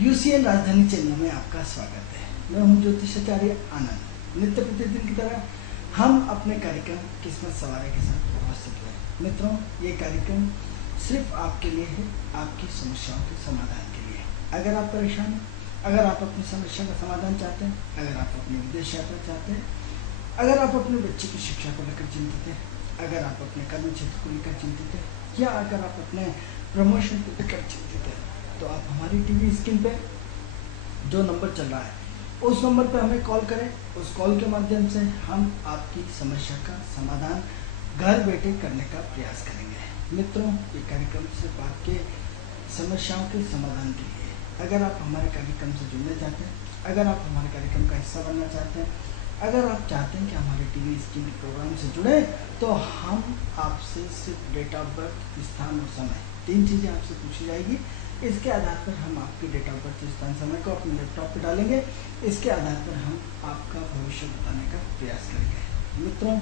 UCN राजधानी channel में आपका स्वागत है। मैं हूं ज्योतिषाचार्य आनंद। नित्य प्रतिदिन की तरह हम अपने कार्यक्रम किस्मत सवारी के साथ उपस्थित हुए। मित्रों, ये कार्यक्रम सिर्फ आपके लिए है, आपकी समस्याओं के समाधान के लिए। अगर आप परेशान हैं, अगर आप अपनी समस्या का समाधान चाहते हैं, अगर आप अपनी विदेश यात्रा चाहते हैं, अगर आप अपने बच्चे की शिक्षा को लेकर चिंतित हैं, अगर आप अपने कर्म क्षेत्र को लेकर चिंतित हैं, या अगर आप अपने प्रमोशन को लेकर चिंतित हैं, तो आप हमारी टीवी स्क्रीन पे जो नंबर चल रहा है उस नंबर पे हमें कॉल करें। उस कॉल के माध्यम से हम आपकी समस्या का समाधान घर बैठे करने का प्रयास करेंगे। मित्रों, ये कार्यक्रम सिर्फ आपके समस्याओं के समाधान के लिए। अगर आप हमारे कार्यक्रम से जुड़ना चाहते हैं, अगर आप हमारे कार्यक्रम का हिस्सा बनना चाहते हैं, अगर आप चाहते हैं कि हमारे टीवी स्क्रीन के प्रोग्राम से जुड़े, तो हम आपसे सिर्फ डेट ऑफ बर्थ, स्थान और समय, 3 चीज़ें आपसे पूछी जाएगी। इसके आधार पर हम आपके डेट ऑफ बर्थ, स्थान, समय को अपने लैपटॉप पर डालेंगे। इसके आधार पर हम आपका भविष्य बताने का प्रयास करेंगे। मित्रों,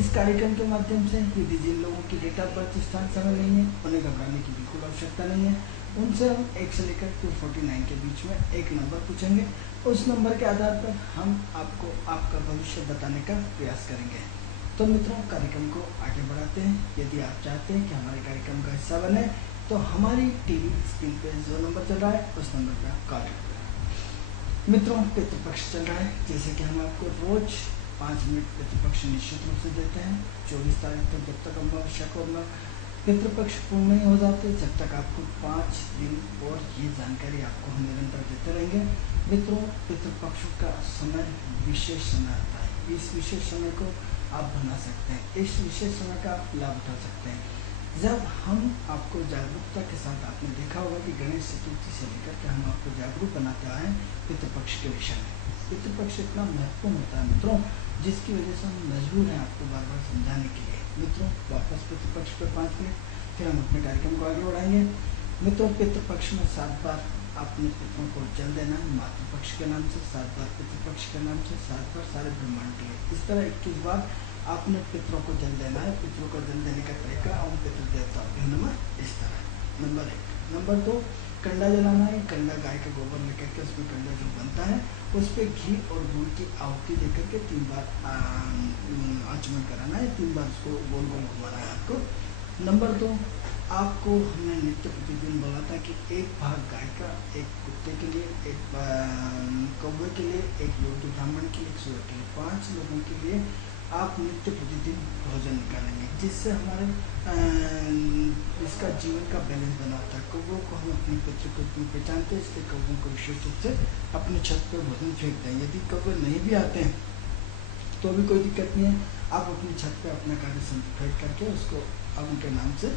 इस कार्यक्रम के माध्यम से यदि जिन लोगों की डेट ऑफ बर्थ, स्थान, समय नहीं है, उन्हें घबराने की बिल्कुल आवश्यकता नहीं है। उनसे हम 1 से लेकर 249 के बीच में एक नंबर पूछेंगे। उस नंबर के आधार पर हम आपको आपका भविष्य बताने का प्रयास करेंगे। तो मित्रों, कार्यक्रम को आगे बढ़ाते हैं। यदि आप चाहते हैं कि हमारे कार्यक्रम का हिस्सा बने, तो हमारी टीवी स्क्रीन पे जो नंबर चल रहा है उस नंबर पर आप कॉल करें। मित्रों, पितृपक्ष चल रहा है। जैसे कि हम आपको रोज 5 मिनट पितृपक्ष निश्चित रूप से देते हैं। 24 तारीख तक जब तक अमावस्या को पितृपक्ष पूर्ण नहीं हो जाते, जब तक आपको 5 दिन और ये जानकारी आपको हम निरंतर देते रहेंगे। मित्रों, पितृपक्ष का समय विशेष समय आता है। इस विशेष समय को आप बना सकते हैं, इस विशेष समय का आप लाभ उठा सकते हैं। जब हम आपको जागरूकता के साथ, आपने देखा होगा कि गणेश चतुर्थी से लेकर के हम आपको जागरूक बनाते आए पितृपक्ष के विषय में। पितृपक्ष इतना महत्वपूर्ण होता है मित्रों, जिसकी वजह से हम मजबूर हैं आपको बार बार समझाने के लिए। मित्रों, वापस पितृपक्ष पर 5 मिनट, फिर हम अपने कार्यक्रम को आगे बढ़ाएंगे। मित्रों, पितृपक्ष में 7 बार अपने पितरों को जल देना है, मातृपक्ष के नाम से, 7 बार पितृपक्ष के नाम से, 7 बार सारे ब्रह्मांड के लिए। इस तरह 21 बार आपने पितरों को जल देना है। पितरों को जल देने का तरीका और पितृ देवताओं के नमः इस तरह। नंबर 1। नंबर 2, कंडा जलाना है। कंडा गाय का गोबर लेकर के उसमें कंडा जो बनता है उस पर घी और गुड़ की आहुति देकर के 3 बार आचमन कराना है। 3 बार उसको गोल गोल घुमाना है आपको। नंबर 2, आपको हमने नित्य प्रतिदिन बोला था कि 1 भाग गाय का, 1 कुत्ते के लिए, 1 कौवे के लिए, 1 योग्य ब्राह्मण के लिए, 1 सूअर के लिए, 5 लोगों के लिए आप नित्य प्रतिदिन भोजन निकालेंगे, जिससे हमारे इसका जीवन का बैलेंस बना होता है। कौवों को हम अपने पितृ को पहचानते हैं, इसलिए कौवों को विशेष रूप से अपने छत पर भोजन फेंक दें। यदि कौवे नहीं भी आते हैं तो भी कोई दिक्कत नहीं है, आप अपनी छत पर अपना कार्य फेंक करके उसको अब उनके नाम से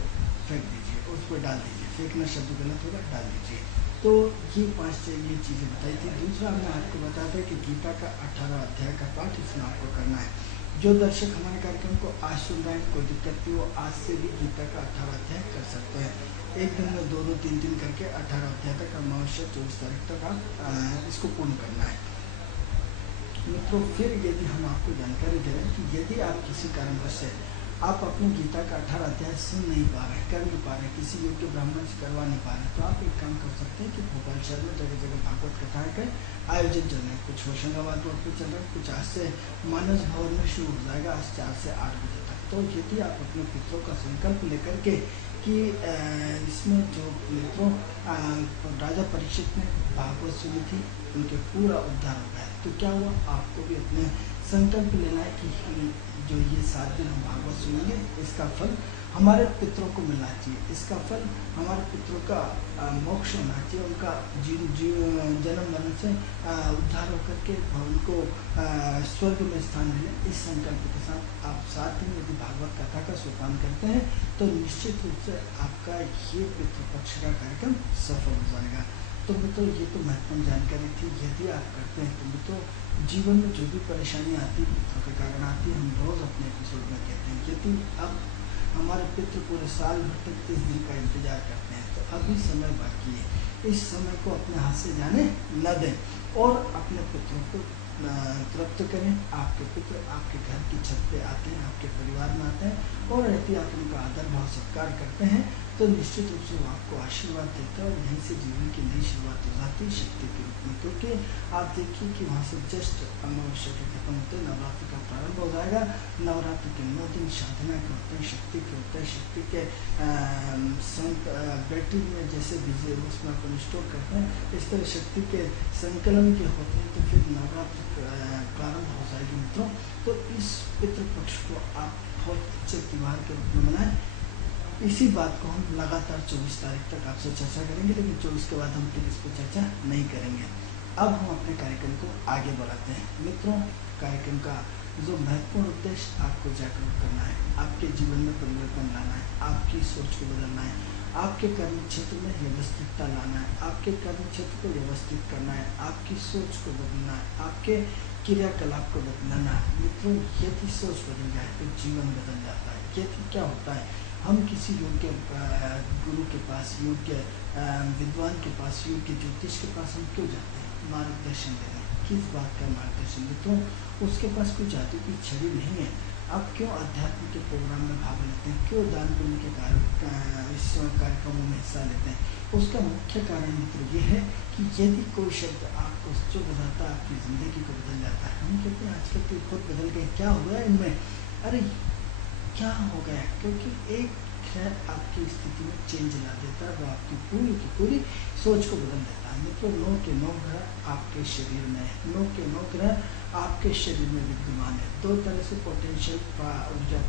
फेंक दीजिए, उस पर डाल दीजिए। फेंकना शब्द गलत होगा, डाल दीजिए। तो ये 5 ये चीज़ें बताई थी। दूसरा, हमने आपको बताया था कि गीता का 18 अध्याय का पाठ इसमें आपको करना है। जो दर्शक हमारे कार्यक्रम को आज सुन रहे हैं, कोई दिक्कत नहीं, वो आज से भी गीता का 18 अध्याय कर सकते हैं। एक दिन में 2-2, 3-3 करके 18 अध्याय तक, अमावस्या 24 तारीख तक आप इसको पूर्ण करना है। मित्रों, फिर यदि हम आपको जानकारी दे रहे हैं कि यदि आप किसी कारणवश से आप अपनी गीता का 18 अध्याय सुन नहीं पा रहे, कर नहीं पा रहे, किसी योग्य ब्राह्मण से करवा नहीं पा रहे, तो आप एक काम कर सकते हैं कि भोपाल शहर में जगह जगह भागवत कथाएं का आयोजन चल रहे हैं। कुछ होशंगाबाद रोड पर चल रहा है, कुछ आज से मानस भवन में शुरू हो जाएगा, आज 4 से 8 बजे तक। तो यदि आप अपने पितरों का संकल्प लेकर के कि इसमें जो मित्रों राजा परीक्षित ने भागवत सुनी थी, उनके पूरा उद्धार हो गया, तो क्या हुआ, आपको भी अपने संकल्प लेना है कि जो ये 7 दिन हम भागवत सुनेंगे, इसका फल हमारे पितरों को मिलना चाहिए, इसका फल हमारे पितरों का मोक्ष होना चाहिए, उनका जन्म मरण से उद्धार होकर के उनको स्वर्ग में स्थान मिले। इस संकल्प के साथ आप 7 दिन यदि भागवत कथा का सोपान करते हैं, तो निश्चित रूप से आपका ये पितृपक्ष का कार्यक्रम सफल हो जाएगा। तो मित्रों, ये तो महत्वपूर्ण जानकारी थी। यदि आप करते हैं तो मित्रों, जीवन में जो भी परेशानी आती है पितरों के कारण आती है, हम रोज़ अपने एपिसोड में कहते हैं। यदि अब हमारे पितृ पूरे साल भर तक 30 दिन का इंतजार करते हैं, तो अभी समय बाकी है, इस समय को अपने हाथ से जाने न दें और अपने पितरों को तृप्त करें। आपके पितृ आपके घर की छत पे आते हैं, आपके परिवार में आते हैं, और यदि आप उनका आदर भाव सत्कार करते हैं तो निश्चित रूप से वो आपको आशीर्वाद देता है और यहीं से जीवन की नई शुरुआत हो जाती है शक्ति के रूप में। क्योंकि आप देखिए कि वहाँ से जस्ट अमावस्या के खत्म होते नवरात्रि का प्रारंभ हो जाएगा। नवरात्रि के 9 दिन साधना के होते हैं, शक्ति के होते हैं, शक्ति के संत बैटरी में जैसे बिजली उसमें अपन स्टोर करते हैं, इस तरह शक्ति के संकलन के होते हैं। तो फिर नवरात्रि प्रारंभ हो जाएगी मित्रों। तो इस पितृपक्ष को आप बहुत अच्छे त्यौहार के रूप में मनाएं। इसी बात को हम लगातार 24 तारीख तक आपसे चर्चा करेंगे, लेकिन 24 के बाद हम फिर इस पर चर्चा नहीं करेंगे। अब हम अपने कार्यक्रम को आगे बढ़ाते हैं मित्रों। कार्यक्रम का जो महत्वपूर्ण उद्देश्य आपको जागरूक करना है, आपके जीवन में परिवर्तन लाना है, आपकी सोच को बदलना है, आपके कर्म क्षेत्र में व्यवस्थितता लाना है, आपके कर्म क्षेत्र को व्यवस्थित करना है, आपकी सोच को बदलना है, आपके क्रियाकलाप को बदलना है मित्रों। यदि सोच बदल जाए तो जीवन बदल जाता है। यदि क्या होता है, हम किसी योग्य गुरु के पास, योग्य विद्वान के पास, योग्य ज्योतिष के पास हम क्यों जाते हैं? मार्गदर्शन देने। किस बात का मार्गदर्शन? मित्रों उसके पास कोई जादू की छड़ी नहीं है। आप क्यों अध्यात्म के प्रोग्राम में भाग लेते हैं? क्यों दान पुण्य के कार्यक्रमों में हिस्सा लेते हैं? उसका मुख्य कारण मित्रों ये है कि यदि कोई शब्द आपको जो बताता है आपकी ज़िंदगी को बदल जाता है। हम कहते हैं आजकल तो खुद बदल गए, क्या हो गया इनमें? अरे क्या हो गया? क्योंकि एक ग्रह आपकी स्थिति में चेंज ला देता है, वो आपकी पूरी की पूरी सोच को बदल देता है मित्रों। 9 के 9 ग्रह आपके शरीर में है, 9 के 9 ग्रह आपके शरीर में विद्यमान है। 2 तरह से पोटेंशियल ऊर्जा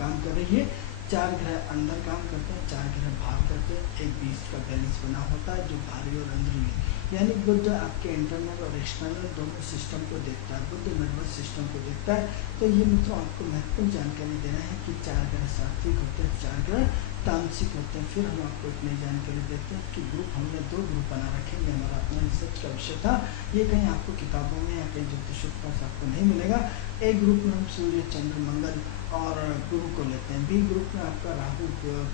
काम कर रही है। 4 ग्रह अंदर काम करते हैं, 4 ग्रह बाहर करते हैं। एक बीच का बैलेंस बना होता है जो बाहरी और अंदरूनी, यानी बुद्ध आपके इंटरनल और एक्सटर्नल दोनों सिस्टम को देखता है, बुद्ध नर्वस सिस्टम को देखता है। तो ये मित्रों आपको महत्वपूर्ण जानकारी देना है कि 4 ग्रह सात्विक होते हैं, 4 ग्रह तामसिक होते हैं। फिर हम आपको इतनी जानकारी देते हैं कि ग्रुप हमने 2 ग्रुप बना रखे हैं। हमारा अपना रिसर्च का विषय था, ये कहीं आपको किताबों में या कहीं ज्योतिषों के पास आपको नहीं मिलेगा। एक ग्रुप में हम सूर्य, चंद्र, मंगल और गुरु को लेते हैं। बी ग्रुप में आपका राहु,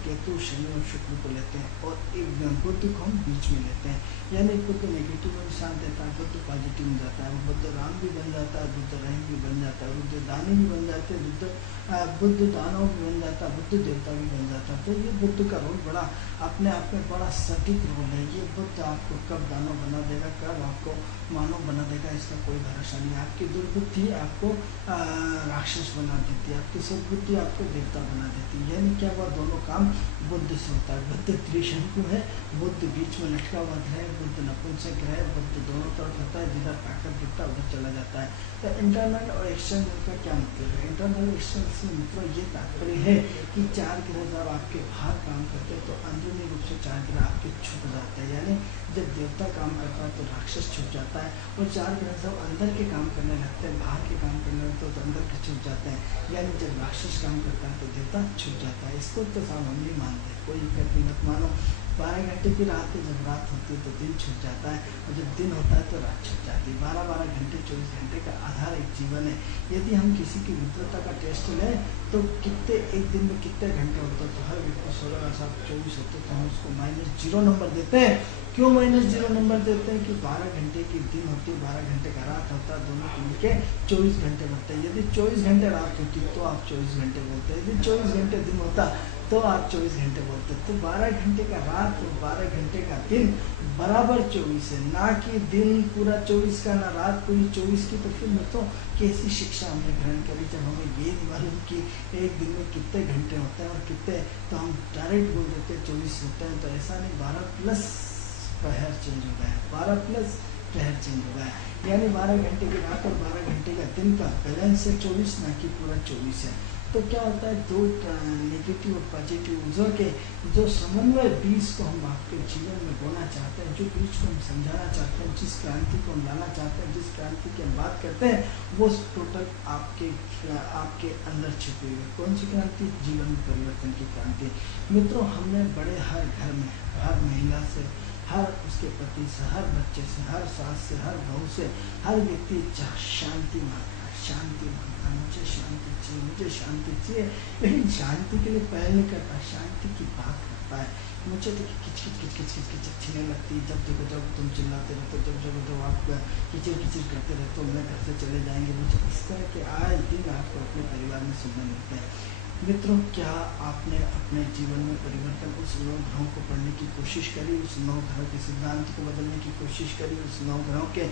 केतु, शनि और शुक्र को लेते हैं। और एक बुद्ध को हम बीच में लेते हैं, यानी बुद्ध नेगेटिव में साथ देता है, बुद्ध पॉजिटिव में जाता है। बुद्ध राम भी बन जाता है, बुद्ध रहीम भी बन जाता है, बुद्ध दानी भी बन जाते हैं, बुद्ध दानव भी बन जाता है, बुद्ध देवता भी बन जाता है। तो ये बुद्ध का रोल बड़ा अपने आप में बड़ा सटीक रोल है। ये बुद्ध आपको कब दानव बना देगा, कब आपको मानव बना देगा, इसका कोई भरोसा नहीं। आपकी दुर्बुद्धि आपको राक्षस बना देती है, आपकी सद्बुद्धि आपको देवता बना देती है। यानी क्या हुआ, दोनों काम बुद्ध से होता है। बुद्ध त्रिशंकु है, बुद्ध बीच में लटका हुआ ग्रह, बुद्ध नपुंसक ग्रह, बुद्ध दोनों तरफ होता है, जिधर ताकत दिखता है उधर चला जाता है। तो इंटरनल और एक्सटर्नल का क्या मतलब है? इंटरनल एक्सटर्नल से मित्रों ये तात्पर्य है कि 4 ग्रह जब आपके बाहर काम करते हैं तो अंदरूनी रूप से 4 ग्रह आपके छुप जाते हैं। यानी जब देवता काम करता है तो राक्षस छुप जाता है, और 4 ग्रह जब अंदर के काम करने लगते हैं, बाहर के काम करने लगते हैं तो अंदर के छुप जाते हैं। यानी जब राक्षस काम करता है तो देवता छुप जाता है। इसको तो साहब हम नहीं मानते, कोई दिक्कत नहीं, मत मानो। 12 घंटे की रात है, जब रात होती है तो दिन छूट जाता है, और जब दिन होता है तो रात छूट जाती है। 12-12 घंटे 24 घंटे का आधार एक जीवन है। यदि हम किसी की विद्वता का टेस्ट लें तो कितने एक दिन में कितने घंटे होते हैं, तो हर व्यक्ति 16/7/24 होते हैं, तो हम उसको -0 नंबर देते हैं। क्यों -0 नंबर देते हैं? कि 12 घंटे की दिन होती है, 12 घंटे का रात होता है, दोनों को मिलके 24 घंटे बनते हैं। यदि 24 घंटे रात होती तो आप 24 घंटे बोलते हैं, यदि 24 घंटे दिन होता तो आप 24 घंटे बोलते। तो 12 घंटे का रात और 12 घंटे का दिन बराबर 24 है, ना कि दिन पूरा 24 का ना रात पूरी 24 की। तो फिर मैं तो कैसी शिक्षा हमने ग्रहण करी जब हमें ये नहीं मालूम कि एक दिन में कितने घंटे होते हैं और कितने, तो हम डायरेक्ट बोल देते 24 होते हैं। तो ऐसा नहीं, 12 प्लस प्रहर चेंज हो गया है, 12 प्लस प्रहर चेंज हो गया है। यानी 12 घंटे की रात और 12 घंटे का दिन का बैलेंस है 24, ना कि पूरा 24 है। तो क्या होता है, 2 नेगेटिव और पॉजिटिव ऊर्जा के जो समन्वय बीज को हम आपके जीवन में बोना चाहते हैं, जो बीज को हम समझाना चाहते हैं, जिस क्रांति को हम लाना चाहते हैं, जिस क्रांति की हम बात करते हैं, वो टोटल आपके अंदर छिपी हुई है। कौन सी क्रांति? जीवन परिवर्तन की क्रांति। मित्रों हमने बड़े हर घर में, हर महिला से, हर उसके पति से, हर बच्चे से, हर सास से, हर बहू से, हर व्यक्ति शांति मांगता है, शांति मांगता है, मुझे शांति चाहिए, मुझे शांति चाहिए। लेकिन शांति के लिए पहल नहीं करता, शांति की बात करता है। मुझे तो किच अच्छी लगती, जब देखो जब तुम चिल्लाते रहते, जब देखो आप किचिर करते रहते हो, मैं घर से चले जाएंगे, मुझे इस तरह के आए दिन आपको अपने परिवार में सुनने मिलते हैं। मित्रों, क्या आपने अपने जीवन में परिवर्तन उस 9 ग्रहों को पढ़ने की कोशिश करी, उस 9 ग्रहों के सिद्धांत को बदलने की कोशिश करी, उस 9 ग्रहों के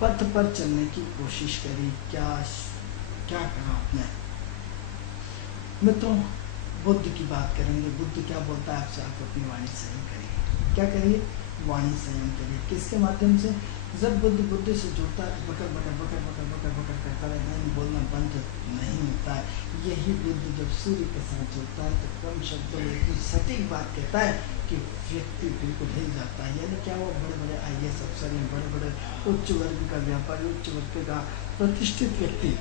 पथ पर चलने की कोशिश करी? क्या क्या करा आपने? मित्रों, बुद्ध की बात करेंगे। बुद्ध क्या बोलता है आपसे? आप अपनी वाणी संयम करिए। क्या करिए? वाणी संयम करिए। किसके माध्यम से? जब बुद्ध से जुड़ता है तो बकर बकर बकर बकर बकर बकर करता रहता है, बोलना बंद नहीं होता है। यही बुद्ध जब सूर्य के साथ जुड़ता है तो कम शब्दों में इतनी सटीक बात कहता है कि व्यक्ति बिल्कुल हिल जाता है। यानी क्या, वो बड़े बड़े IAS अफसर हैं, बड़े बड़े उच्च वर्ग का व्यापारी, उच्च वर्ग का प्रतिष्ठित व्यक्ति,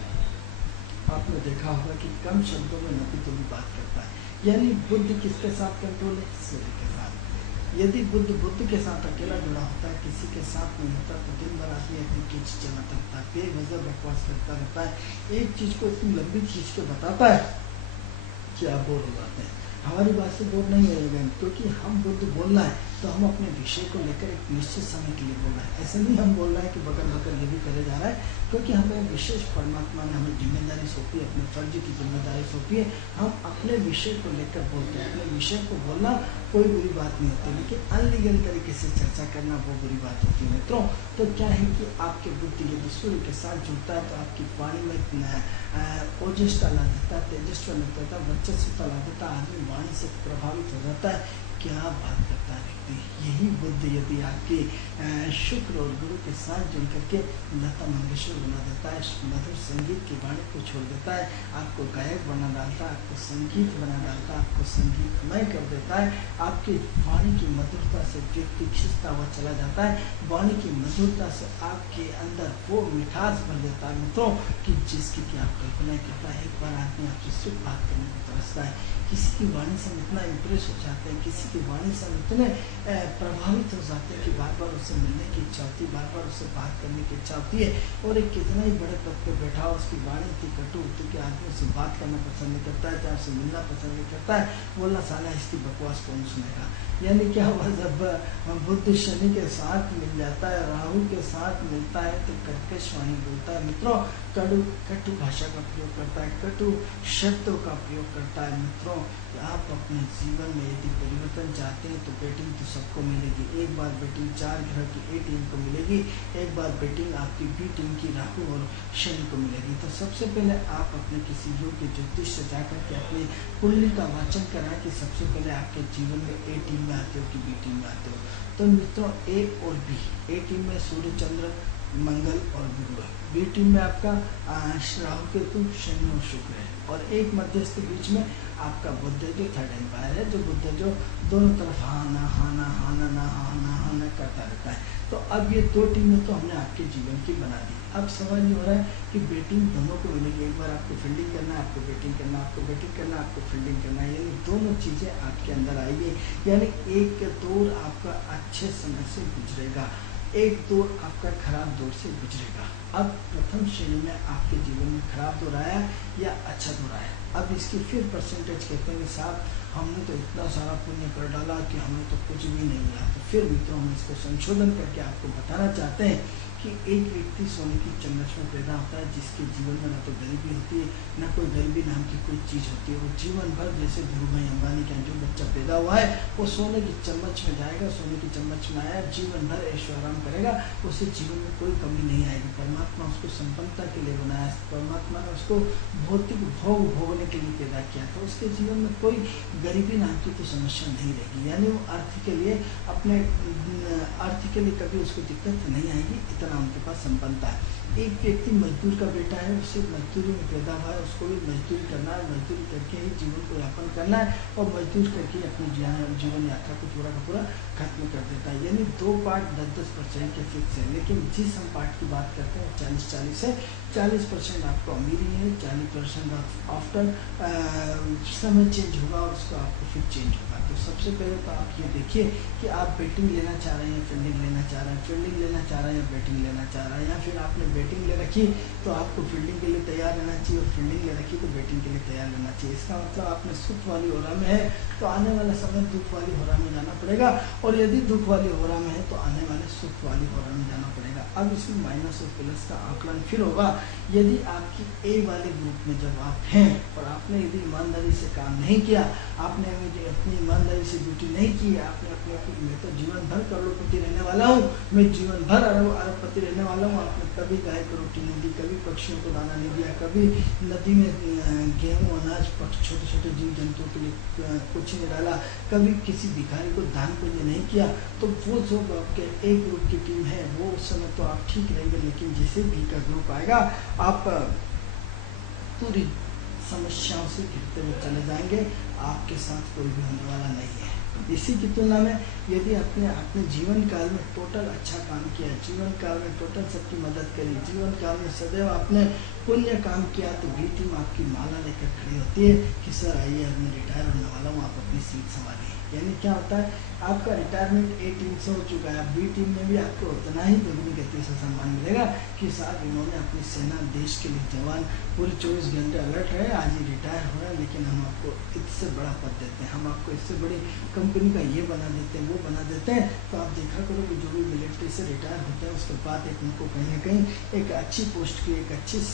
आपने देखा होगा कि कम शब्दों में नबी तुली बात करता है। यानी बुद्ध किसके साथ कंट्रोल है? सूर्य के साथ। यदि बुद्ध के साथ अकेला जुड़ा होता है, किसी के साथ नहीं होता, तो दिन भर आदमी अपनी खींच चलाता रहता है, बेवजह बकवास करता रहता है, एक चीज को इतनी लंबी खींच के बताता है कि आप बोर हो जाते हैं। हमारी बात से बोर नहीं होगा, क्योंकि हम बुद्ध बोलना है तो हम अपने विषय को लेकर एक निश्चित समय के लिए बोल रहे हैं। ऐसे नहीं हम बोल रहे हैं कि बकर बकर ये भी करे जा रहा है, क्योंकि हमें विशेष परमात्मा ने हमें जिम्मेदारी सौंपी है, अपने फर्ज की जिम्मेदारी सौंपी है। हम अपने विषय को लेकर बोलते हैं। अपने विषय को बोलना कोई बुरी बात नहीं होती, लेकिन अनलीगल तरीके से चर्चा करना वो बुरी बात होती है। मित्रों, तो क्या है कि आपके बुद्धि यदि सूर्य के साथ जुड़ता है तो आपकी वाणी में ओजस्ता ला देता है, तेजस्व देता है, वर्चस्वता ला देता है, आदमी वाणी से प्रभावित हो जाता है। क्या बात करता है व्यक्ति। यही बुद्ध यदि आपके शुक्र और गुरु के साथ जुड़ करके लता मंगेशकर बना देता है, मधुर संगीत की वाणी को छोड़ देता है, आपको गायक बना डालता है, आपको संगीत बना डालता है, आपको संगीतमय कर देता है, आपकी वाणी की मधुरता से व्यक्ति खिंचता हुआ चला जाता है, वाणी की मधुरता से आपके अंदर वो मिठास भर देता है मित्रों कि जिसकी कि आप कल्पना करता है। एक बार आदमी आपसे सिर्फ बात करने को तरसता है, किसी की वाणी से हम इतना इम्प्रेस हो जाते हैं, किसी की वाणी से हम इतने प्रभावित हो जाते हैं कि बार बार उससे मिलने की इच्छा होती है, बार बार उससे बात करने की इच्छा होती है। और एक कितना ही बड़े पद पे बैठा हो, उसकी वाणी इतनी कटु होती है कि आदमी उससे बात करना पसंद नहीं करता है, चाहे उससे मिलना पसंद नहीं करता है, बोलना साला इसकी बकवास कौन सुनेगा। यानी क्या हुआ, जब बुद्ध शनि के साथ मिल जाता है, राहु के साथ मिलता है तो कर्कश वाणी बोलता है मित्रों, कटु भाषा का प्रयोग करता है, कटु शब्दों का प्रयोग करता है। मित्रों, आप अपने जीवन में यदि परिवर्तन चाहते हैं तो बैटिंग तो सबको मिलेगी। एक बार बैटिंग 4 ग्रह की A टीम को मिलेगी, एक बार बैटिंग आपकी B टीम की राहु और शनि को मिलेगी। तो सबसे पहले आप अपने किसी योग्य ज्योतिष से जाकर के अपनी कुंडली का वाचन कराएं कि सबसे पहले आपके जीवन में A टीम में आते हो कि B टीम में आते हो। तो मित्रों, A और B, A टीम में सूर्य चंद्र मंगल और गुरु है, B टीम में आपका राहु केतु शनि और शुक्र है, और एक मध्यस्थ बीच में आपका बुद्ध है जो थर्ड एम्पायर है, जो बुद्ध जो दोनों तरफ हाना हाना हाना ना हाना हाना करता रहता है। तो अब ये 2 टीमें तो हमने आपके जीवन की बना दी। अब सवाल ये हो रहा है कि बैटिंग दोनों को मिलेगी। एक बार आपको फील्डिंग करना है, आपको बैटिंग करना है, आपको बैटिंग करना है, आपको फील्डिंग करना है, यानी दोनों चीज़ें आपके अंदर आएगी। यानी एक दौर आपका अच्छे समय से गुजरेगा, एक दौर आपका खराब दौर से गुजरेगा। अब प्रथम श्रेणी में आपके जीवन में खराब दौर आया या अच्छा दौर आया, अब इसकी फिर परसेंटेज कहते हैं कि साहब हमने तो इतना सारा पुण्य कर डाला कि हमें तो कुछ भी नहीं मिला। तो फिर मित्रों, हम इसको संशोधन करके आपको बताना चाहते हैं कि एक व्यक्ति सोने की चम्मच में पैदा होता है, जिसके जीवन में न तो गरीबी होती है, न कोई गरीबी नाम की कोई चीज़ होती है। वो जीवन भर, जैसे धीरू भाई अंबानी का जो बच्चा पैदा हुआ है वो सोने की चम्मच में जाएगा, सोने की चम्मच में आया, जीवन भर ऐशोआराम करेगा, उसे जीवन में कोई कमी नहीं आएगी। परमात्मा उसको संपन्नता के लिए बनाया, परमात्मा ने उसको भौतिक भोग भोगने के लिए पैदा किया, तो उसके जीवन में कोई गरीबी नाम की तो समस्या नहीं रहेगी। यानी वो अर्थ के लिए, अपने अर्थ के लिए कभी उसको दिक्कत नहीं आएगी, इतना उनके पास संपन्नता है। एक व्यक्ति मजदूर का बेटा है, उसे मजदूरी में पैदा हुआ है, उसको भी मजदूरी करना है, मजदूरी करके ही जीवन को यापन करना है, और मजदूर करके अपनी जीवन यात्रा को पूरा का पूरा खत्म कर देता है। यानी 2 पार्ट 10-10% के फिक्स है, लेकिन जिस हम पार्ट की बात करते हैं 40-40 है। 40% आपको अमीरी है, 40% आफ्टर समय चेंज होगा और उसको आपको फिर चेंज होगा। तो सबसे पहले तो आप ये देखिए कि आप बैटिंग लेना चाह रहे हैं या फील्डिंग लेना चाह रहे हैं, फील्डिंग लेना चाह रहे हैं या बैटिंग लेना चाह रहे हैं, या फिर आपने बैटिंग ले रखी तो आपको फील्डिंग के लिए तैयार रहना चाहिए, और फील्डिंग ले रखी तो बैटिंग के लिए तैयार रहना चाहिए। इसका मतलब आपने सुख वाली होरा में है तो आने वाला समय दुख वाली होरा में जाना पड़ेगा, और यदि दुख वाली होरा में है तो आने वाले सुख वाली होरा में जाना पड़ेगा। अब इसमें माइनस और प्लस का आकलन फिर होगा। यदि आपकी ए वाले ग्रुप में जब आप हैं और आपने यदि ईमानदारी से काम नहीं किया, आपने अपनी ईमानदारी से ड्यूटी नहीं की, आपने मैं तो जीवन भर करोड़पति रहने वाला हूँ, मैं जीवन भर अरबपति रहने वाला हूँ, आपने कभी गाय को रोटी नहीं दी, कभी पक्षियों को दाना नहीं दिया, कभी नदी में गेहूँ अनाज छोटे छोटे जीव जंतुओं के लिए कुछ नहीं डाला, कभी किसी भिखारी को दान पुण्य नहीं किया, तो वो जो आपके ए ग्रुप की टीम है वो उस समय तो आप ठीक रहेंगे, लेकिन जैसे बी का ग्रुप आएगा आप पूरी समस्याओं से घिरते हुए चले जाएंगे, आपके साथ कोई भी होने वाला नहीं है। इसी की तुलना में यदि अपने जीवन काल में टोटल अच्छा काम किया, जीवन काल में टोटल सबकी मदद करी, जीवन काल में सदैव आपने पुण्य काम किया, तो बी टीम आपकी माला लेकर खड़ी होती है कि सर आइए अब मैं रिटायर होने वाला हूँ, आप अपनी सीट संभालिए। यानी क्या होता है, आपका रिटायरमेंट ए टीम से हो चुका है, बी टीम में भी आपको उतना ही दोगुनी गति से सम्मान मिलेगा कि साहब इन्होंने अपनी सेना देश के लिए जवान पूरे 24 घंटे अलर्ट रहे, आज ही रिटायर हो रहे हैं, लेकिन हम आपको इससे बड़ा पद देते हैं, हम आपको इससे बड़ी कंपनी का ये बना देते हैं, वो बना देते हैं। तो आप देखा करो कि जो भी मिलिट्री से रिटायर होते हैं उसके बाद एक उनको कहीं ना कहीं एक अच्छी पोस्ट की, एक अच्छी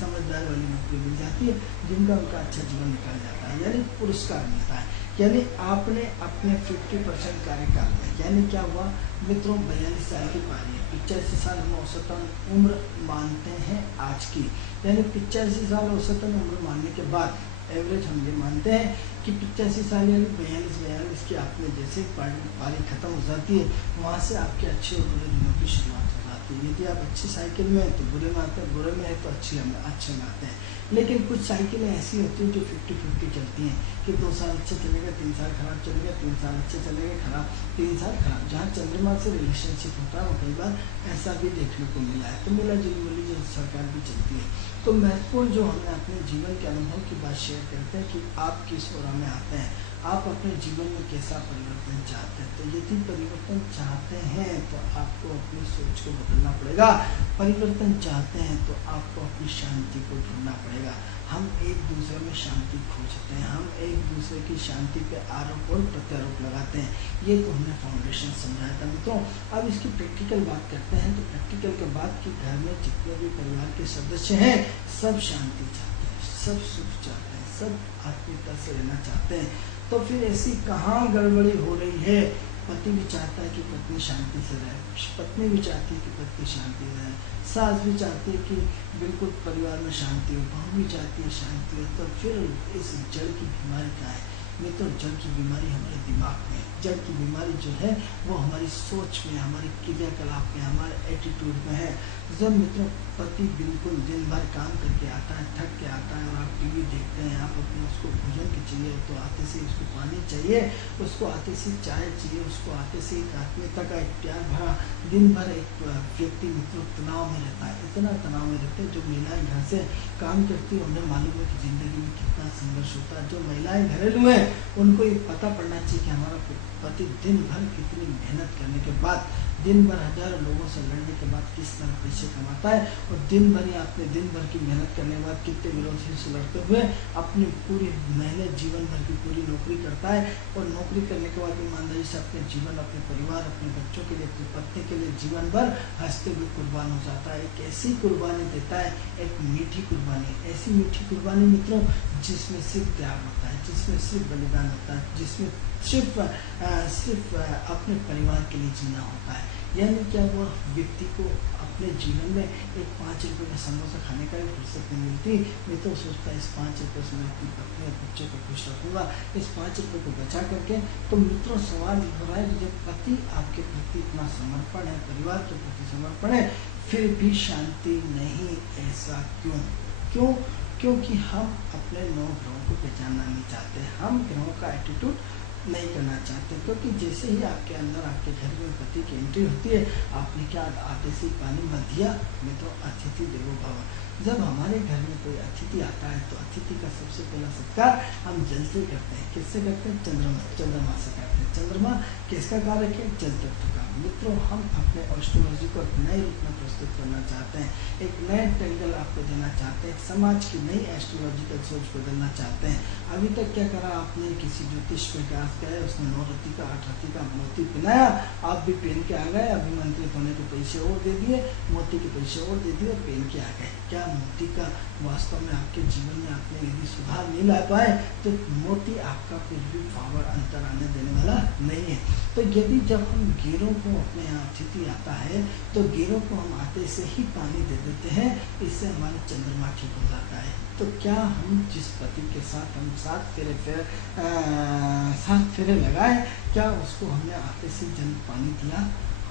समझदार वाली नौकरी मिल जाती है, जिनका उनका अच्छा जीवन निकल जाता है, यानी पुरस्कार मिलता है। यानी आपने अपने 50% कार्यकाल में, यानी क्या हुआ मित्रों, 42 साल की पारी है, 85 साल हम औसतन उम्र मानते हैं आज की, यानी 85 साल औसतन उम्र मानने के बाद एवरेज हम ये मानते हैं कि 85 साल यानी 42 की आपने जैसे पारी खत्म हो जाती है, वहाँ से आपके अच्छे और बुरे दिनों की शुरुआत हो जाती है। यदि आप अच्छी साइकिल में हैं तो बुरे में आते हैं, बुरे में है तो अच्छे में आते हैं। लेकिन कुछ साइकिलें ऐसी होती हैं जो 50-50 चलती हैं कि 2 साल अच्छा चलेगा, 3 साल खराब चलेगा, 3 साल अच्छा चलेगा खराब, 3 साल खराब। जहाँ चंद्रमा से रिलेशनशिप होता है वो कई बार ऐसा भी देखने को मिला है। तो मिला जुली जो सरकार भी चलती है। तो महत्वपूर्ण जो हमने अपने जीवन के अनुभव की बात शेयर करते हैं कि आप किस ओर में आते हैं, आप अपने जीवन में कैसा परिवर्तन चाहते हैं। तो यदि परिवर्तन चाहते हैं तो आपको अपनी सोच को बदलना पड़ेगा, परिवर्तन चाहते हैं तो आपको अपनी शांति को ढूंढना पड़ेगा। हम एक दूसरे में शांति खोजते हैं, हम एक दूसरे की शांति पे आरोप और प्रत्यारोप लगाते हैं, ये तो हमने फाउंडेशन समझाया था मित्रों। अब इसकी प्रैक्टिकल बात करते हैं। तो प्रैक्टिकल के बाद कि घर में जितने भी परिवार के सदस्य हैं सब शांति चाहते हैं, सब सुख चाहते हैं, सब आत्मीयता से रहना चाहते हैं। तो फिर ऐसी कहाँ गड़बड़ी हो रही है? पति भी चाहता है कि पत्नी शांति से रहे, पत्नी भी चाहती है कि पति शांति रहे, सास भी चाहती है कि बिल्कुल परिवार में शांति हो, बहू भी चाहती है शांति हो। तो फिर इस जड़ की बीमारी क्या है? ये तो जड़ की बीमारी हमारे दिमाग में, जड़ की बीमारी जो है वो हमारी सोच में, हमारे क्रियाकलाप में, हमारे एटीट्यूड में है। जब मित्रों पति बिल्कुल दिन भर काम करके आता है, थक के आता है, और आप टीवी देखते हैं, आप अपने उसको भोजन की चाहिए तो आते से उसको पानी चाहिए, उसको आते से चाय चाहिए, उसको आते से एक आत्मीयता का एक प्यार भरा, दिन भर एक व्यक्ति मित्रों तनाव में रहता है, इतना तनाव में रहते हैं। जो महिलाएं घर से काम करती है उन्हें मालूम है कि जिंदगी में कितना संघर्ष होता है। जो महिलाएं घरेलू हैं उनको ये पता पड़ना चाहिए कि हमारा पति दिन भर कितनी मेहनत करने के बाद, दिन भर हजारों लोगों से लड़ने के बाद किस तरह पैसे कमाता है, और दिन भर या अपने दिन भर की मेहनत करने के बाद कितने विरोधियों से लड़ते हुए अपनी पूरी मेहनत जीवन भर की पूरी नौकरी करता है, और नौकरी करने के बाद ईमानदारी से अपने जीवन, अपने परिवार, अपने बच्चों के लिए, अपनी पत्नी के लिए जीवन भर हंसते हुए कुर्बान हो जाता है। एक ऐसी कुर्बानी देता है, एक मीठी कुर्बानी, ऐसी मीठी कुर्बानी मित्रों जिसमें सिर्फ त्याग होता है, जिसमें सिर्फ बलिदान होता है, जिसमें सिर्फ अपने परिवार के लिए जीना होता है। यानी क्या हुआ, व्यक्ति को अपने जीवन में एक 5 रुपये का समोसा खाने का भी फुर्सत नहीं मिलती। मैं तो सोचता है इस 5 रुपये से मैं अपनी पत्नी और बच्चों को खुश रखूँगा, इस 5 रुपये को बचा करके। तो मित्रों सवाल हो रहा है कि जब पति आपके प्रति इतना समर्पण है, परिवार के प्रति समर्पण है, फिर भी शांति नहीं, ऐसा क्यों? क्योंकि हम अपने 9 ग्रहों को पहचानना नहीं चाहते, हम ग्रहों का एटीट्यूड नहीं करना चाहते। क्योंकि जैसे ही आपके अंदर, आपके घर में पति की एंट्री होती है, आपने क्या आते से पानी मत दिया, मैं तो अतिथि देवो भव। जब हमारे घर में कोई अतिथि आता है तो अतिथि का सबसे पहला सत्कार हम जल से करते हैं। किससे करते हैं? चंद्रमा से करते हैं। चंद्रमा किसका कारक है? जल तत्व का। मित्रों, हम अपने एस्ट्रोलॉजी को एक नए रूप में प्रस्तुत करना चाहते हैं, एक नए ट्रेंगल आपको देना चाहते हैं, समाज की नई एस्ट्रोलॉजिकल सोच बदलना चाहते हैं। अभी तक क्या करा आपने, किसी ज्योतिष में पास गए, उसने 9 रत्ती का 8 रत्ती का मोती पहनाया, आप भी पहन के आ गए, अभिमंत्रित होने के पैसे और दे दिए, मोती के पैसे और दे दिए, पहन के आ गए। क्या मोती का वास्तव में आपके जीवन में आपने यदि सुधार नहीं ला पाए तो मोती आपका कुछ भी पावर अंतर आने देने वाला नहीं है। तो यदि जब हम गिरों को अपने यहाँ अतिथि आता है तो गिरों को हम आते से ही पानी दे देते हैं, इससे हमारा चंद्रमा ठीक हो जाता है। तो क्या हम जिस पति के साथ हम 7 फेरे लगाए, क्या उसको हमने आते से जल पानी दिया?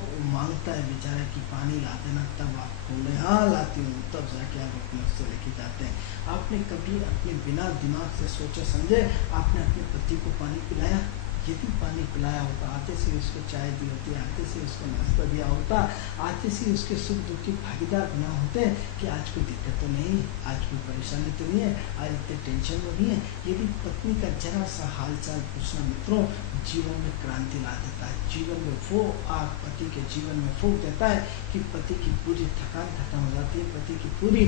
वो मांगता है बेचारा कि पानी ला देना, तब आप बोले हाँ लाती हूँ, तब जाके आप अपने उससे लेके जाते हैं। आपने कभी अपने बिना दिमाग से सोचे समझे आपने अपने पति को पानी पिलाया? यदि पानी पिलाया होता, आते से उसको चाय दी होती, आते से उसको नाश्ता दिया होता, आते से उसके सुख दुख की भागीदार बना होते कि आज कोई दिक्कत तो नहीं, आज कोई परेशानी तो नहीं है, आज इतने टेंशन तो नहीं है। यदि पत्नी का जरा सा हालचाल पूछना मित्रों जीवन में क्रांति ला देता है। जीवन में वो आग पति के जीवन में फूंक देता है कि पति की पूरी थकान खत्म हो जाती है, पति की पूरी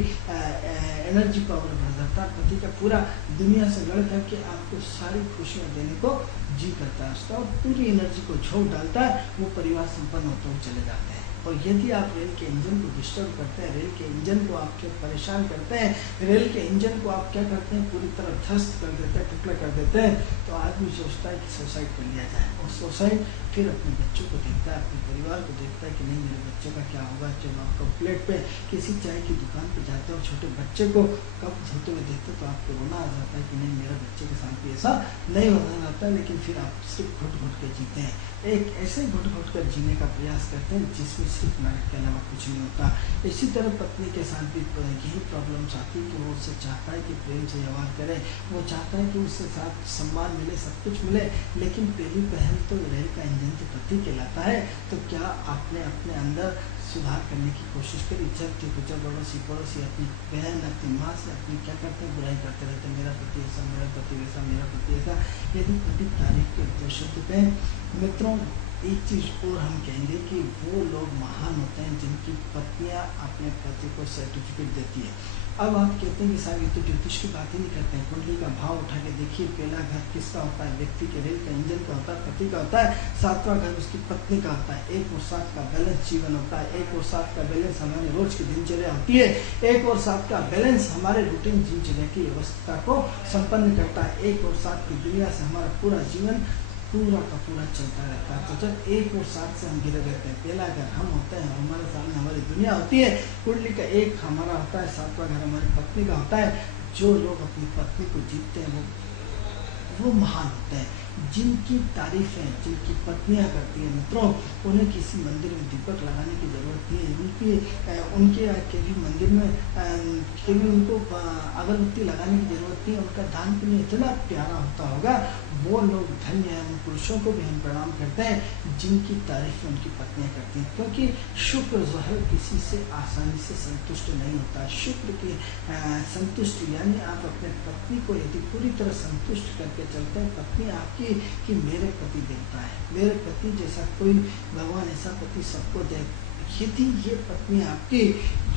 एनर्जी पावर बढ़ जाता है, पति का पूरा दुनिया से लड़ करके आपको सारी खुशियाँ देने को जी करता है उसका, और पूरी एनर्जी को झोंक डालता है, वो परिवार संपन्न होते हुए चले जाते हैं। और यदि आप रेल के इंजन को डिस्टर्ब करते हैं, रेल के इंजन को आप परेशान करते हैं, रेल के इंजन को आप क्या करते हैं पूरी तरह ध्वस्त कर देते हैं, टुकड़े कर देते हैं, तो आदमी सोचता है कि सुसाइड कर लिया जाए। और सुसाइड फिर अपने बच्चों को देखता है, अपने परिवार को देखता है कि नहीं मेरे बच्चे का क्या होगा। जब आप प्लेट पे किसी चाय की दुकान पे जाते हो और छोटे बच्चे को कप धोते हुए देखते तो आपको रोना आ जाता है कि नहीं मेरे बच्चे के साथ भी ऐसा नहीं होना चाहता, लेकिन फिर आप सिर्फ घुट घुट के जीते हैं। एक ऐसे घुट घुट कर जीने का प्रयास करते हैं जिसमें सिर्फ नरक के अलावा कुछ नहीं होता। इसी तरह पत्नी के साथ भी यही प्रॉब्लम्स आती है कि वो उससे चाहता है कि प्रेम से व्यवहार करे, वो चाहता है कि उससे साथ सम्मान मिले, सब कुछ मिले, लेकिन पहली पहल तो रेल का इंजन तो पति कहलाता है। तो क्या आपने अपने अंदर सुधार करने की कोशिश करी? जब देखो जब पड़ोसी अपनी बहन अपनी माँ से अपनी क्या करते हैं बुराई करते रहते हैं, मेरा पति ऐसा, मेरा पति वैसा, मेरा पति ऐसा। यदि पति तारीफ के 2 शब्द कहें मित्रों, एक चीज़ और हम कहेंगे कि वो लोग महान होते हैं जिनकी पत्नियां अपने पति को सर्टिफिकेट देती है। अब आप कहते हैं कि साहब ये तो ज्योतिष की बात ही नहीं करते हैं, कुंडली का भाव उठा के देखिए, पहला घर किसका होता है? व्यक्ति के रेल का इंजन का होता है, पति का होता है। 7वां घर उसकी पत्नी का होता है। 1 और 7 का बैलेंस जीवन होता है। 1 और 7 का बैलेंस हमारे रोज की दिनचर्या होती है। 1 और 7 का बैलेंस हमारे रूटीन दिनचर्या की व्यवस्था को संपन्न करता है। 1 और 7 की दुनिया से हमारा पूरा जीवन पूरा का पूरा चलता रहता है। तो जब 1 और 7 से हम घिरे रहते हैं, पहला घर हम होते हैं, हमारे सामने हमारी दुनिया होती है। कुंडली का 1 हमारा होता है, 7वां घर हमारी पत्नी का होता है। जो लोग अपनी पत्नी को जीतते हैं वो महान होते हैं। जिनकी तारीफें जिनकी पत्नियां करती हैं मित्रों, उन्हें किसी मंदिर में दीपक लगाने की जरूरत नहीं है। उनके भी मंदिर में कभी उनको अगरबत्ती लगाने की जरूरत नहीं है। उनका दान पुण्य इतना प्यारा होता होगा, वो लोग धन्य हैं। उन पुरुषों को भी हम प्रणाम करते हैं जिनकी तारीफें उनकी पत्नियां करती हैं, क्योंकि शुक्र जो है किसी से आसानी से संतुष्ट नहीं होता। शुक्र की संतुष्टि यानी आप अपने पत्नी को यदि पूरी तरह संतुष्ट करके चलते हैं, पत्नी आपकी कि मेरे पति देवता है, मेरे पति जैसा कोई भगवान ऐसा पति सबको दे। यदि ये पत्नी आपके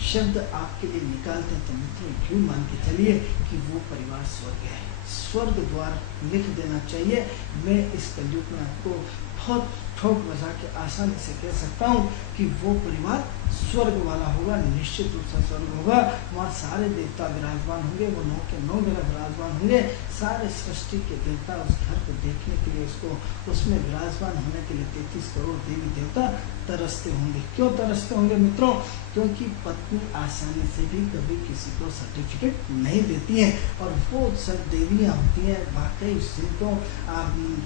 शब्द आपके लिए निकालते हैं तो मित्रों यूँ मान के चलिए कि वो परिवार स्वर्ग है, स्वर्ग द्वार लिख देना चाहिए। मैं इस कलयुग में आपको बहुत ठोक बजा के आसानी से कह सकता हूँ कि वो परिवार स्वर्ग वाला होगा, निश्चित रूप से स्वर्ग होगा। वहाँ सारे देवता विराजमान होंगे, वो 9 के 9 ग्रह विराजमान होंगे। सारे सृष्टि के देवता उस घर को देखने के लिए, उसको उसमें विराजमान होने के लिए 33 करोड़ देवी देवता तरसते होंगे। क्यों तरसते होंगे मित्रों? क्योंकि पत्नी आसानी से भी कभी किसी को सर्टिफिकेट नहीं देती है, और वो सब देवियाँ होती हैं वाकई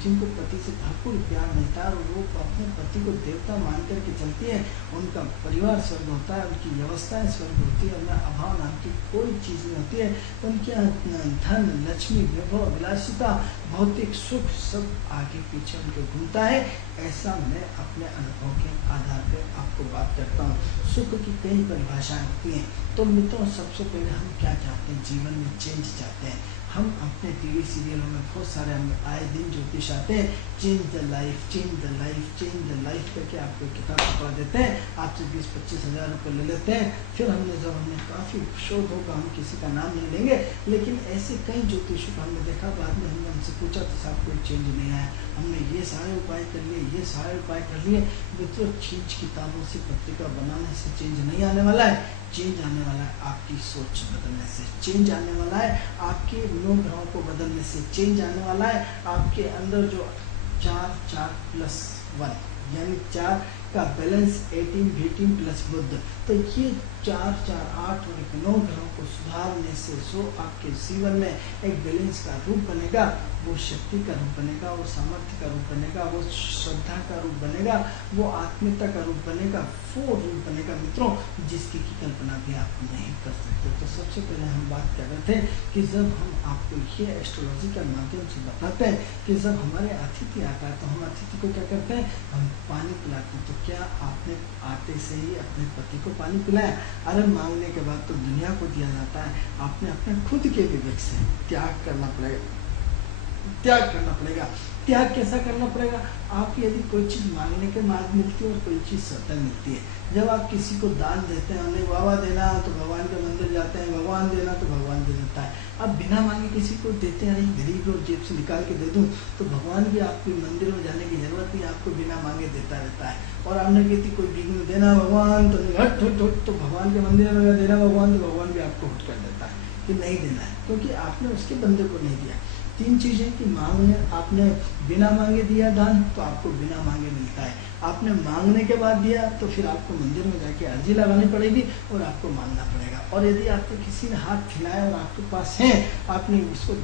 जिनको पति से भरपूर प्यार मिलता है और वो अपने पति को देवता मान करके चलती है। उनका परिवार स्वर्ग होता है, उनकी व्यवस्थाएं स्वर्ग होती है, उनमें अभाव नाम की कोई चीज़ नहीं होती है। उनके धन लक्ष्मी वैभव विलासिता भौतिक सुख सब आगे पीछे उनके घूमता है। ऐसा मैं अपने अनुभव के आधार पर आपको बात करता हूँ। सुख की कई परिभाषाएं होती हैं। तो मित्रों सबसे पहले हम क्या चाहते हैं? जीवन में चेंज चाहते हैं। हम अपने टीवी सीरियलों में बहुत सारे हम आए दिन ज्योतिष आते हैं, change the life, change the life, change the life करके आपको किताब पकड़ा देते हैं, आपसे 20-25 हज़ार रुपये ले लेते हैं। फिर हमने काफ़ी शोध होगा, हम किसी का नाम नहीं लेंगे, लेकिन ऐसे कई ज्योतिषों को हमने देखा, बाद में हमने उनसे पूछा तो साहब कोई चेंज नहीं आया, हमने ये सारे उपाय कर लिए, ये सारे उपाय कर लिए। मित्रों, चीज किताबों से, पत्रिका बनाने से चेंज नहीं आने वाला है। चेंज आने वाला है आपकी सोच बदलने से, चेंज आने वाला है आपके 9 ग्रहों को बदलने से, चेंज आने वाला है आपके अंदर जो 4+1 यानी 4 का बैलेंस 18 प्लस बुध, तो ये 4, 8 और 9 ग्रहों को सुधारने से जो आपके जीवन में एक बैलेंस का रूप बनेगा, वो शक्ति का रूप बनेगा, वो सामर्थ्य का रूप बनेगा, वो श्रद्धा का रूप बनेगा, वो आत्मीयता का रूप बनेगा, वो रूप बनेगा मित्रों जिसकी की कल्पना भी आप नहीं कर सकते। तो सबसे पहले हम बात कर रहे थे कि जब हम आपको ये एस्ट्रोलॉजी के माध्यम से बताते हैं कि जब हमारे अतिथि आता है तो हम अतिथि को क्या करते हैं, हम पानी पिलाते हैं। तो क्या आपने आते से ही अपने पति को पानी पिलाया? अरे मांगने के बाद तो दुनिया को दिया जाता है। आपने अपने खुद के विवेक से त्याग करना पड़ेगा, त्याग करना पड़ेगा। त्याग कैसा करना पड़ेगा? आप यदि कोई चीज़ मांगने के बाद मिलती है और कोई चीज़ स्वतः मिलती है। जब आप किसी को दान देते हैं, उन्हें बाबा देना तो भगवान के मंदिर जाते हैं, भगवान देना तो भगवान दे देता है। अब बिना मांगे किसी को देते हैं, नहीं गरीब लोग जेब से निकाल के दे दूँ तो भगवान भी आपको मंदिर में जाने की जरूरत नहीं, आपको बिना मांगे देता रहता है। और आपने कहती कोई विघ्न देना भगवान तो हट हट हट, तो भगवान के मंदिर में देना भगवान तो भगवान भी आपको हट कर देता है कि नहीं देना है, क्योंकि आपने उसके बंदे को नहीं दिया। 3 चीज़ें कि मांगने, आपने बिना मांगे दिया दान तो आपको बिना मांगे मिलता है, आपने मांगने के बाद दिया तो फिर आपको मंदिर में जाके अर्जी लगानी पड़ेगी और आपको मांगना पड़ेगा। और यदि आपको किसी ने हाथ खिलाया और आपके पास है, आपने उसको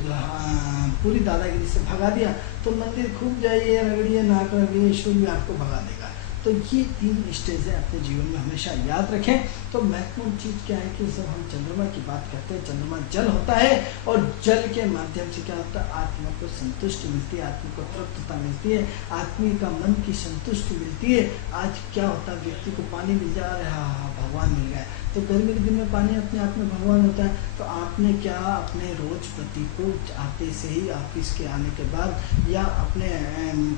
पूरी दादागिरी से भगा दिया तो मंदिर खूब जाइए, रगड़िए, नाक रगड़िए, ईश्वर भी आपको भगा देगा। तो ये 3 स्टेज है, अपने जीवन में हमेशा याद रखें। तो महत्वपूर्ण चीज़ क्या है कि जब हम चंद्रमा की बात करते हैं, चंद्रमा जल होता है और जल के माध्यम से क्या होता है, आत्मा को संतुष्टि मिलती है, आत्मा को तृप्तता मिलती है, आत्मी का मन की संतुष्टि मिलती है। आज क्या होता है, व्यक्ति को पानी मिल जा रहा है, भगवान मिल गया। तो गर्मी के दिन में पानी अपने आप में भगवान होता है। तो आपने क्या अपने रोज पति को आते से ही ऑफिस के आने के बाद या अपने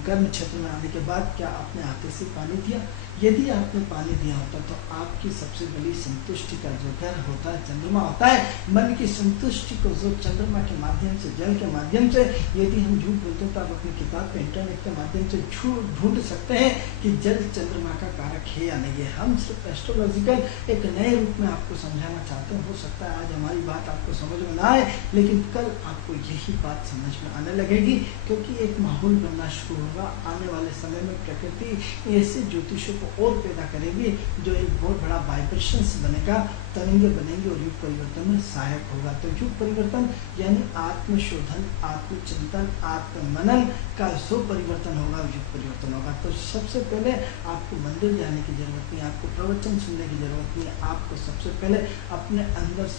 कर्म क्षेत्र में आने के बाद क्या आपने आते से पानी दिया? यदि आपने पानी दिया होता तो आपकी सबसे बड़ी संतुष्टि का जो घर होता है चंद्रमा होता है, मन की संतुष्टि को जो चंद्रमा के माध्यम से, जल के माध्यम से, यदि हम झूठ बोलते हैं तो आप अपनी किताब पे, इंटरनेट के माध्यम से झूठ ढूंढ सकते हैं कि जल चंद्रमा का कारक है या नहीं है। हम सिर्फ एस्ट्रोलॉजिकल एक नए रूप में आपको समझाना चाहते हैं। हो सकता है आज हमारी बात आपको समझ में ना आए, लेकिन कल आपको यही बात समझ में आने लगेगी, क्योंकि एक माहौल बनना शुरू होगा। आने वाले समय में प्रकृति ऐसे ज्योतिषों को और पैदा करेगी जो एक बहुत बड़ा वाइब्रेशंस बनेगा, तरंगे बनेंगे और युग परिवर्तन में सहायक होगा। तो युग परिवर्तन यानी आत्मशोधन, आत्मचिंतन, आत्ममनन का जो परिवर्तन होगा, युग परिवर्तन होगा। तो सबसे पहले आपको मंदिर जाने की जरूरत नहीं, आपको प्रवचन सुनने की जरूरत नहीं, आपको सबसे पहले अपने अंदर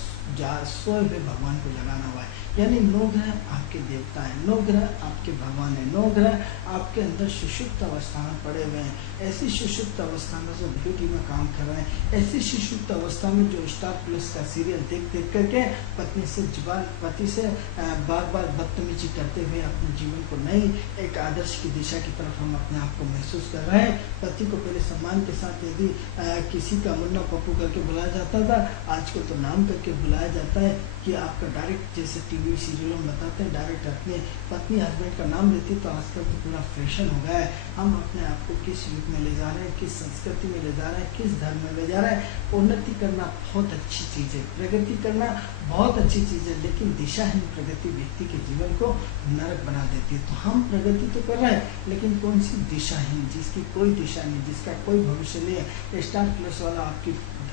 सोए हुए भगवान को लगाना हुआ है। यानी 9 ग्रह आपके देवता हैं, 9 ग्रह आपके भगवान हैं, 9 ग्रह आपके अंदर सुषुप्त अवस्था में पड़े हुए हैं। ऐसी सुषुप्त अवस्था में जो ड्यूटी में काम कर रहे हैं, ऐसी सुषुप्त अवस्था में जो स्टार प्लस का सीरियल देख देख करके पत्नी से पति से बार बार बदतमीजी करते हुए अपने जीवन को नई एक आदर्श की दिशा की तरफ हम अपने आप को महसूस कर रहे हैं। पति को पहले सम्मान के साथ यदि किसी का मुन्ना पप्पू करके बुलाया जाता था, आजकल तो नाम करके बुलाया जाता है कि आपका डायरेक्ट, जैसे टीवी सीरियलों में बताते हैं, डायरेक्ट अपने पत्नी हस्बैंड का नाम लेती। तो आजकल तो पूरा फैशन हो गया है। हम अपने आप को किस युग में ले जा रहे हैं, किस संस्कृति में ले जा रहे हैं, किस धर्म में ले जा रहे हैं। उन्नति करना बहुत अच्छी चीज़ है, प्रगति करना बहुत अच्छी चीज़ है, लेकिन दिशाहीन प्रगति व्यक्ति के जीवन को नरक बना देती है। तो हम प्रगति तो कर रहे हैं, लेकिन कौन सी दिशाहीन, जिसकी कोई दिशा नहीं, जिसका कोई भविष्य नहीं है। स्टार प्लस वाला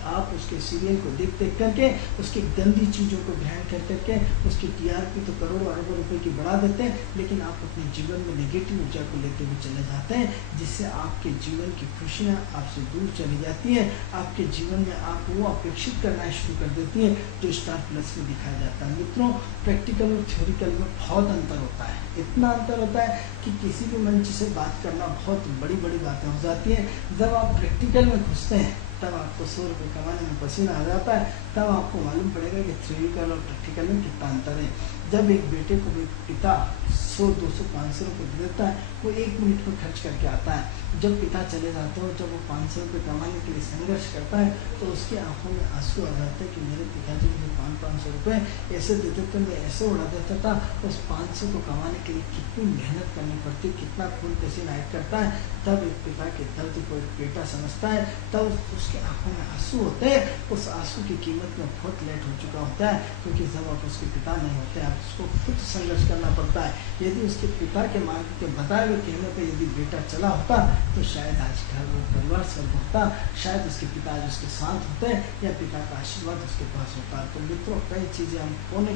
आप उसके सीरियल को देख देख करके उसकी गंदी चीज़ों को ग्रहण कर करके उसकी टीआरपी तो करोड़ों अरबों रुपए की बढ़ा देते हैं, लेकिन आप अपने जीवन में नेगेटिव ऊर्जा को लेते हुए चले जाते हैं, जिससे आपके जीवन की खुशियाँ आपसे दूर चली जाती हैं। आपके जीवन में आप वो अपेक्षित करना शुरू कर देती हैं जो स्टार प्लस में दिखाया जाता है। मित्रों, प्रैक्टिकल और थ्योरिकल में बहुत अंतर होता है। इतना अंतर होता है कि किसी भी मंच से बात करना बहुत बड़ी बड़ी बातें हो जाती हैं। जब आप प्रैक्टिकल में घुसते हैं तब आपको 100 रुपये कमाने में पसीना आ जाता है, तब आपको मालूम पड़ेगा कि थ्योरिकल और प्रैक्टिकल में कितना अंतर है। जब एक बेटे को एक पिता 100, 200, 500 रुपये देता है, वो 1 मिनट में खर्च करके आता है। जब पिता चले जाते हैं, जब वो 500 रुपये कमाने के लिए संघर्ष करता है, तो उसकी आंखों में आंसू आ जाते हैं कि मेरे पिताजी मुझे 500 रुपये ऐसे देते थे, मैं ऐसे उड़ा देता था। उस 500 को कमाने के लिए कितनी मेहनत करनी पड़ती, कितना खून पसीना एक करता है। तब एक पिता के दर्द को एक बेटा समझता है, तब उसके आंखों में आंसू होते हैं। उस आंसू की कीमत में बहुत लेट हो चुका होता है, क्योंकि जब आप उसके पिता नहीं होते, आप उसको खुद संघर्ष करना पड़ता है। यदि उसके पिता के मार्ग के बताए हुए कहने पर यदि बेटा चला होता, तो शायद आज घर वो परिवार स्वर्ग होता, शायद उसके पिता आज उसके साथ होते, या पिता का आशीर्वाद उसके पास होता। तो मित्रों, कई चीज़ें हम खोने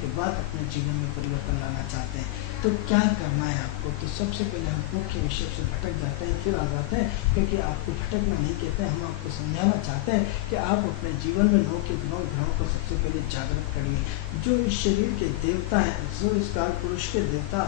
के बाद अपने जीवन में परिवर्तन लाना चाहते हैं, तो क्या करना है आपको? तो सबसे पहले हम मुख्य विषय से भटक जाते हैं, फिर आ जाते हैं, क्योंकि आपको भटकना नहीं कहते हैं, हम आपको समझाना चाहते हैं कि आप अपने जीवन में 9 के 9 ग्रहों को सबसे पहले जागृत करिए। जो इस शरीर के देवता हैं, जो इस काल पुरुष के देवता,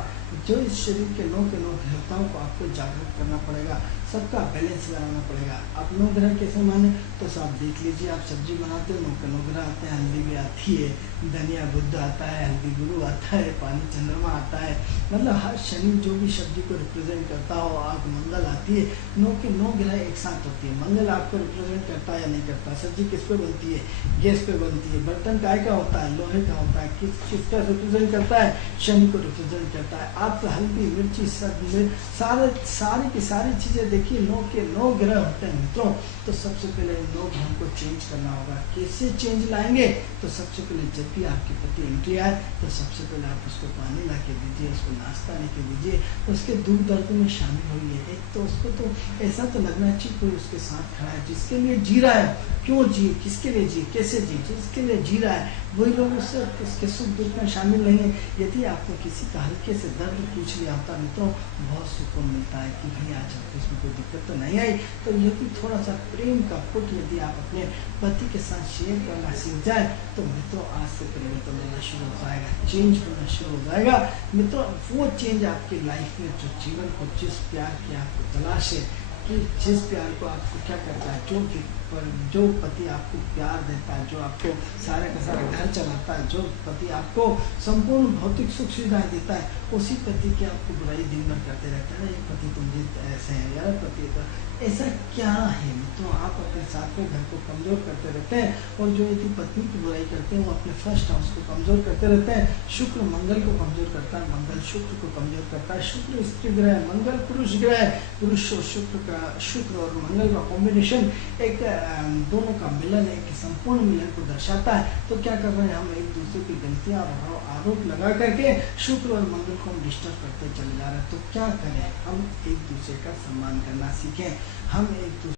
जो इस शरीर के 9 देवताओं को आपको जागृत करना पड़ेगा, सबका बैलेंस बनाना पड़ेगा। आप 9 ग्रह कैसे माने? तो आप देख लीजिए, आप सब्जी बनाते हो, 9 ग्रह आते हैं, हल्दी भी आती है, धनिया बुध आता है, हल्दी गुरु आता है, पानी चंद्रमा आता है, मतलब हर शनि जो भी सब्जी को रिप्रेजेंट करता हो, आग मंगल आती है, 9 के 9 ग्रह एक साथ होती है। मंगल आपको रिप्रेजेंट करता है या नहीं करता? सब्जी किस पे बनती है? गैस पे बनती है। बर्तन काय का होता है? लोहे का होता है। किसका रिप्रेजेंट करता है? शनि को रिप्रेजेंट करता है। आप हल्दी मिर्ची सारी की सारी चीज़ें देखिए, 9 के 9 ग्रह होते हैं मित्रों। तो सबसे पहले इन 9 ग्रहों को चेंज करना होगा। कैसे चेंज लाएंगे? तो सबसे पहले जब भी आपके पति एंट्री आए, तो सबसे पहले आप उसको पानी ला के दीजिए, उसको नाश्ता लेके दीजिए, उसके दुख दर्द में शामिल होइए। एक तो उसको तो ऐसा तो लगना चाहिए कोई उसके साथ खड़ा है, जिसके लिए जी रहा है। क्यों जिए, किसके लिए जिए, कैसे जिए, जिसके लिए जी रहा है, वही लोग उससे उसके सुख दुख में शामिल नहीं है। यदि आपने किसी का हल्के से दर्द पूछ लिया होता मित्रों, बहुत सुकून मिलता है कि भाई आज आपको इसमें कोई दिक्कत तो नहीं आई। तो यदि थोड़ा सा प्रेम का पुट यदि आप अपने पति के साथ शेयर करना सीख जाए, तो मित्रों आज से परिवर्तन होना शुरू हो जाएगा, चेंज होना शुरू हो जाएगा। मित्रों, वो चेंज आपकी लाइफ में जो जीवन को जिस प्यार की आपको तलाश है, कि जिस प्यार को आपको क्या करता है, जो पति आपको प्यार देता है, जो आपको सारे का सारा घर चलाता है, जो पति आपको संपूर्ण भौतिक सुख सुविधाएं देता है, उसी पति की आपको बुराई दिन भर करते रहते हैं। ये पति तुम जित ऐसे हैं, यार पति तो ऐसा क्या है मित्रों? आप अपने साथ में घर को कमज़ोर करते रहते हैं, और जो यदि पत्नी की बुराई करते हैं, वो अपने फर्स्ट हाउस को कमज़ोर करते रहते हैं। शुक्र मंगल को कमज़ोर करता है, मंगल शुक्र को कमज़ोर करता है। शुक्र स्त्री ग्रह, मंगल पुरुष ग्रह, पुरुष और शुक्र और मंगल का कॉम्बिनेशन, एक दोनों का मिलन, एक संपूर्ण मिलन को दर्शाता है। तो क्या कर रहे हैं हम? एक दूसरे की गलतियां और आरोप लगा करके शुक्र और मंगल को हम डिस्टर्ब करते चले जा रहे हैं। तो क्या करें? हम एक दूसरे का सम्मान करना सीखें, हम एक दूसरे